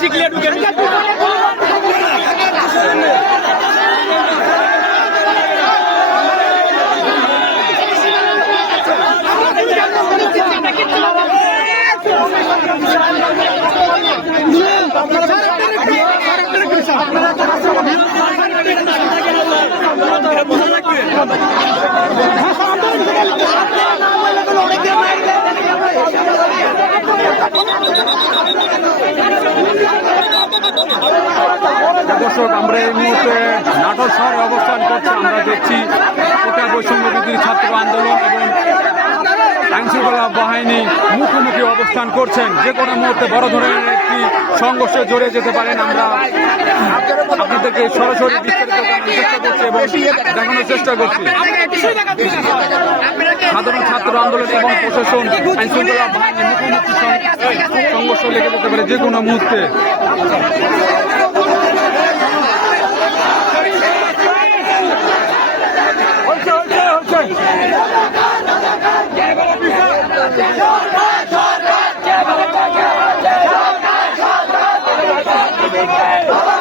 শিখলে ঢুকে দর্শক, আমরা এই মুহূর্তে নাটোর শহরে অবস্থান করছি। আমরা দেখছি কোটা বৈষম্য বিরোধী ছাত্র আন্দোলন এবং আইনশৃঙ্খলা বাহিনী মুখোমুখি অবস্থান করছেন। যে কোনো মুহূর্তে বড় ধরনের একটি সংঘর্ষে জড়িয়ে যেতে পারেন। আমরা আপনাদেরকে সরাসরি বিস্তারিত দেখানোর চেষ্টা করছি। সাধারণ ছাত্র আন্দোলন এবং প্রশাসন আইনশৃঙ্খলা বাহিনী মুখোমুখি সংঘর্ষ লেগে যেতে পারে যে কোনো মুহূর্তে। সরকার